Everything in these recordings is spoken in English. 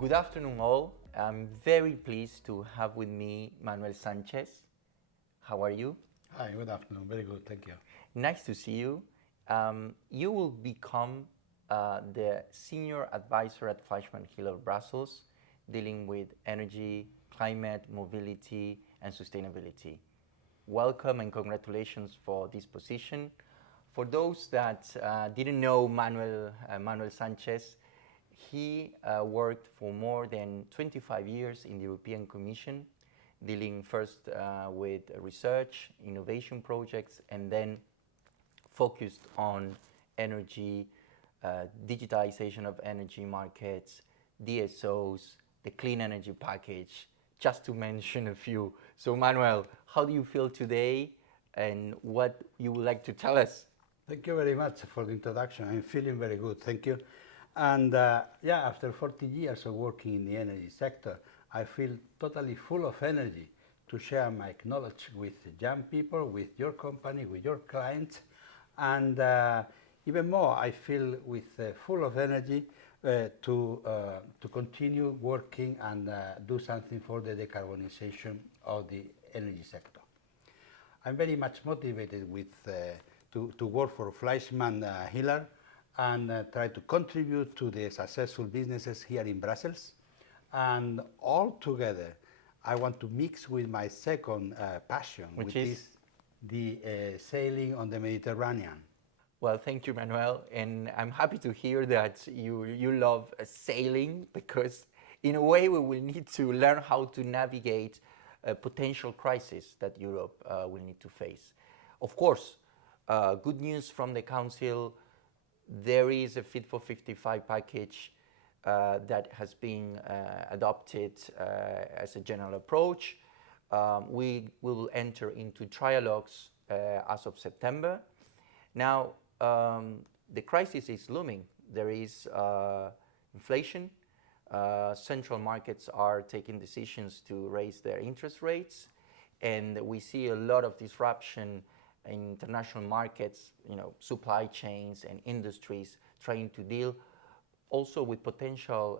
Good afternoon, all. I'm very pleased to have with me Manuel Sánchez. How are you? Hi, good afternoon. Very good, thank you. Nice to see you. You will become the senior advisor at Fleischmann Hiller Brussels, dealing with energy, climate, mobility, and sustainability. Welcome and congratulations for this position. For those that didn't know Manuel Sánchez, he worked for more than 25 years in the European Commission, dealing first with research, innovation projects, and then focused on energy, digitalization of energy markets, DSOs, the clean energy package, just to mention a few. So Manuel, how do you feel today and what you would like to tell us? Thank you very much for the introduction. I'm feeling very good, thank you. And after 40 years of working in the energy sector, I feel totally full of energy to share my knowledge with young people, with your company, with your clients. And even more, I feel full of energy to continue working and do something for the decarbonization of the energy sector. I'm very much motivated to work for Fleischmann Hiller and try to contribute to the successful businesses here in Brussels. And all together, I want to mix with my second passion, which is the sailing on the Mediterranean. Well, thank you, Manuel. And I'm happy to hear that you love sailing, because in a way we will need to learn how to navigate a potential crisis that Europe will need to face. Of course, good news from the Council. There is a Fit for 55 package that has been adopted as a general approach. We will enter into trialogues as of September. Now, the crisis is looming. There is inflation. Central markets are taking decisions to raise their interest rates, and we see a lot of disruption in international markets, supply chains and industries trying to deal also with potential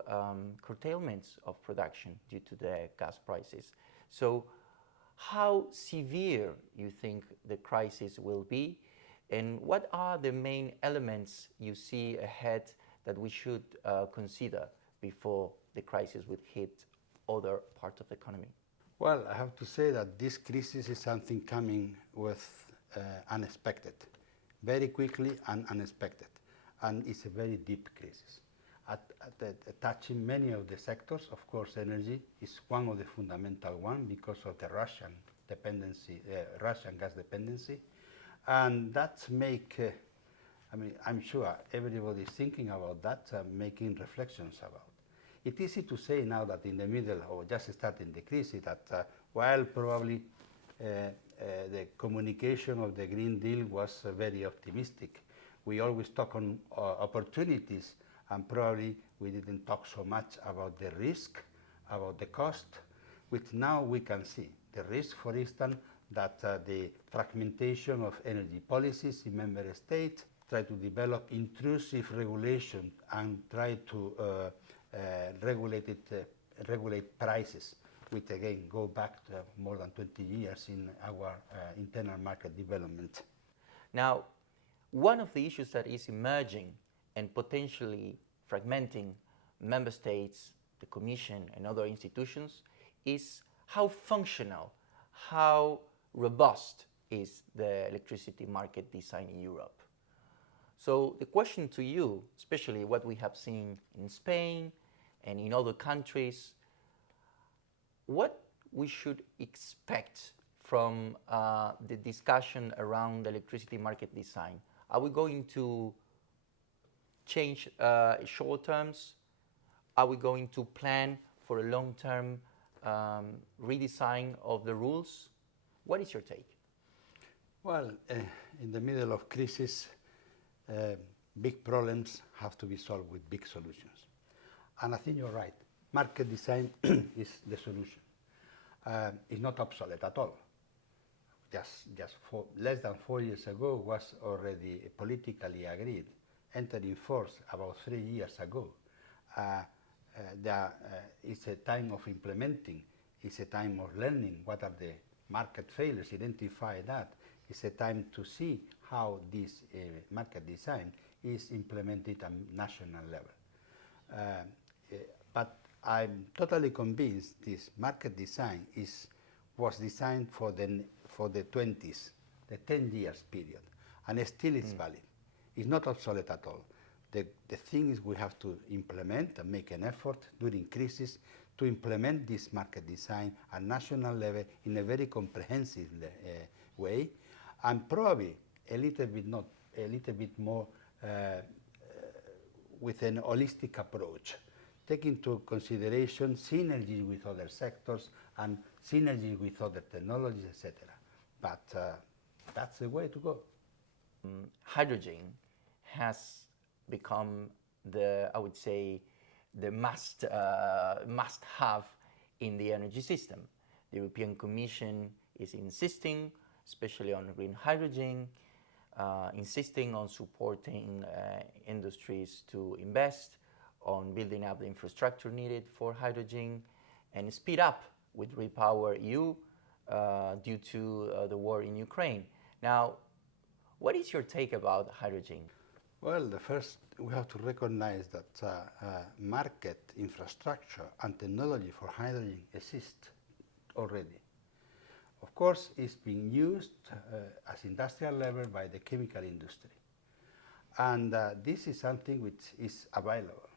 curtailments of production due to the gas prices. So how severe you think the crisis will be, and what are the main elements you see ahead that we should consider before the crisis would hit other parts of the economy? Well, I have to say that this crisis is something coming with unexpected, very quickly and unexpected, and it's a very deep crisis. Touching many of the sectors, of course, energy is one of the fundamental ones because of the Russian dependency, Russian gas dependency, and that I'm sure everybody is thinking about that, making reflections about. It's easy to say now that in the middle or just starting the crisis that while probably the communication of the Green Deal was very optimistic. We always talk on opportunities, and probably we didn't talk so much about the risk, about the cost, which now we can see. The risk, for instance, that the fragmentation of energy policies in member states try to develop intrusive regulation and try to regulate prices, which again go back to more than 20 years in our internal market development. Now, one of the issues that is emerging and potentially fragmenting member states, the Commission and other institutions is how functional, how robust is the electricity market design in Europe. So the question to you, especially what we have seen in Spain and in other countries, what we should expect from the discussion around electricity market design? Are we going to change short terms? Are we going to plan for a long-term redesign of the rules? What is your take? Well, in the middle of crisis, big problems have to be solved with big solutions. And I think you're right. Market design is the solution. It's not obsolete at all. Just for less than 4 years ago was already politically agreed, entered in force about 3 years ago. it's a time of implementing, it's a time of learning what are the market failures, identify that. It's a time to see how this market design is implemented at national level. But I'm totally convinced this market design was designed for the 20s, the 10 years period, and still it's valid. It's not obsolete at all. The thing is we have to implement and make an effort during crisis to implement this market design at national level in a very comprehensive way, and probably a little bit more with an holistic approach, taking into consideration synergy with other sectors and synergy with other technologies, etc. But that's the way to go. Hydrogen has become I would say, the must-have in the energy system. The European Commission is insisting, especially on green hydrogen, insisting on supporting industries to invest, on building up the infrastructure needed for hydrogen, and speed up with REPower EU due to the war in Ukraine. Now, what is your take about hydrogen? Well, the first, we have to recognize that market infrastructure and technology for hydrogen exist already. Of course, it's being used as industrial level by the chemical industry. And this is something which is available.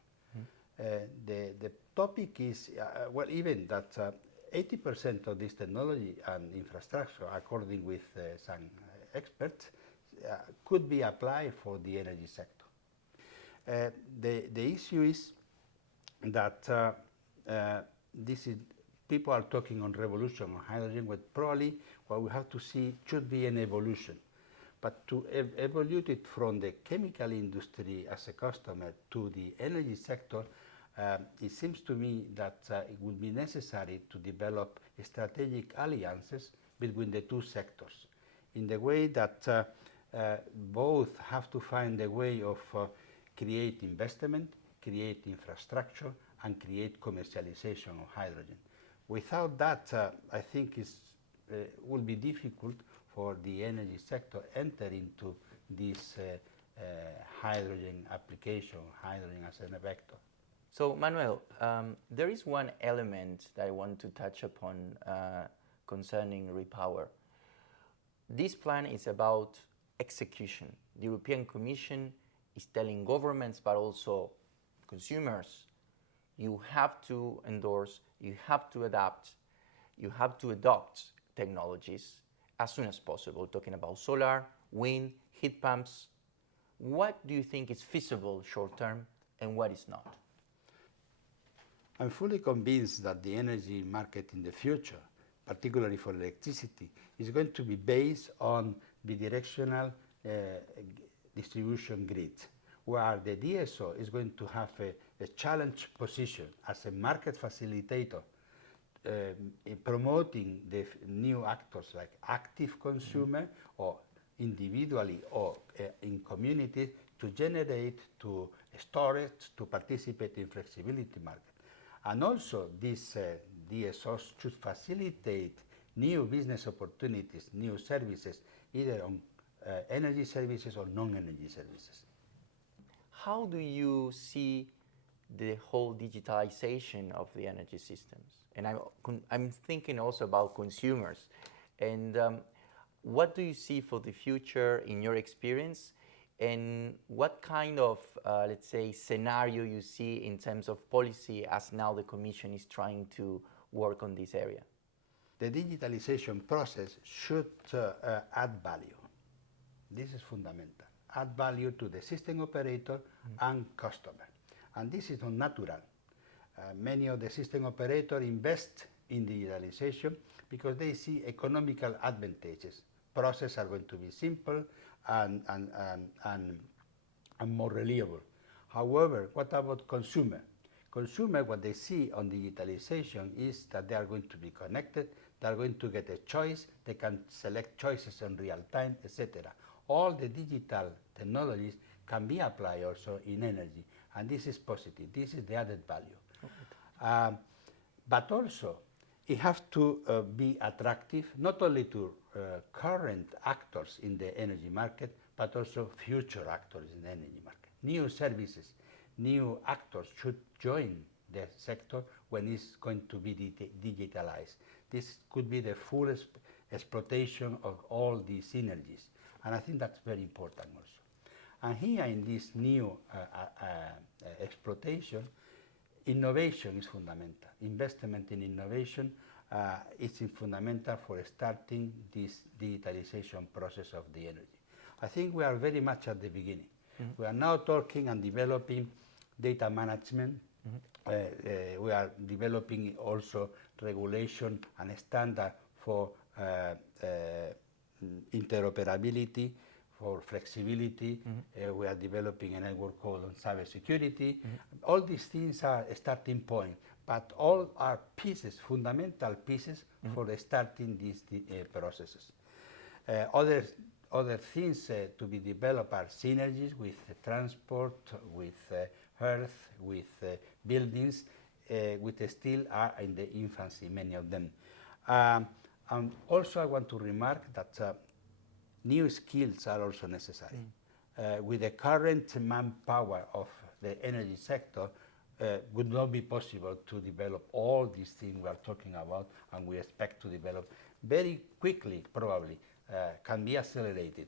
The topic is, well, even that 80% of this technology and infrastructure, according with some experts, could be applied for the energy sector. The issue is that people are talking on revolution on hydrogen, but probably what we have to see should be an evolution. But to evolve it from the chemical industry as a customer to the energy sector, it seems to me that it would be necessary to develop strategic alliances between the two sectors in the way that both have to find a way of create investment, create infrastructure, and create commercialization of hydrogen. Without that, I think it will be difficult for the energy sector enter into this hydrogen application, hydrogen as a vector. So, Manuel, there is one element that I want to touch upon concerning REPower. This plan is about execution. The European Commission is telling governments, but also consumers, you have to endorse, you have to adapt, you have to adopt technologies as soon as possible, talking about solar, wind, heat pumps. What do you think is feasible short term and what is not? I'm fully convinced that the energy market in the future, particularly for electricity, is going to be based on bidirectional distribution grid, where the DSO is going to have a challenge position as a market facilitator, promoting the new actors like active consumer or individually or in community to generate, to storage, to participate in flexibility market. And also these DSOs should facilitate new business opportunities, new services, either on energy services or non-energy services. How do you see the whole digitalization of the energy systems? And I'm thinking also about consumers. And what do you see for the future in your experience? And what kind of, let's say, scenario you see in terms of policy as now the Commission is trying to work on this area? The digitalization process should add value. This is fundamental. Add value to the system operator and customer. And this is not natural. Many of the system operators invest in digitalization because they see economical advantages. Processes are going to be simple and more reliable. However, what about consumer? Consumer, what they see on digitalization is that they are going to be connected, they are going to get a choice, they can select choices in real time, etc. All the digital technologies can be applied also in energy, and this is positive. This is the added value. But also, it has to be attractive not only to current actors in the energy market, but also future actors in the energy market. New services, new actors should join the sector when it's going to be digitalized. This could be the full exploitation of all these synergies, and I think that's very important also. And here in this new exploitation, innovation is fundamental. Investment in innovation is fundamental for starting this digitalization process of the energy. I think we are very much at the beginning. We are now talking and developing data management. We are developing also regulation and standard for interoperability, for flexibility. We are developing a network code on cybersecurity. All these things are a starting point, but all are pieces, fundamental pieces for starting these processes. Other things to be developed are synergies with transport, with earth, with buildings, which still are in the infancy, many of them. And also I want to remark that new skills are also necessary. With the current manpower of the energy sector, would not be possible to develop all these things we are talking about, and we expect to develop very quickly, probably, can be accelerated.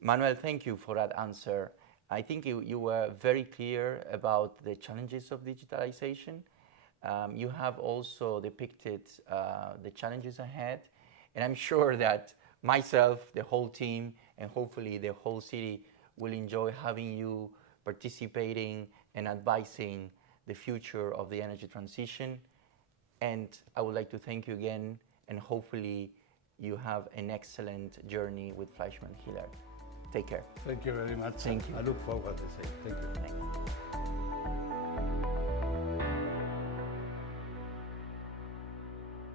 Manuel, thank you for that answer. I think you were very clear about the challenges of digitalization. You have also depicted the challenges ahead, and I'm sure that myself, the whole team, and hopefully the whole city will enjoy having you participating and advising the future of the energy transition. And I would like to thank you again, and hopefully you have an excellent journey with Fleischmann Hiller. Take care. Thank you very much. Thank you. I look forward to saying thank you. Thank you.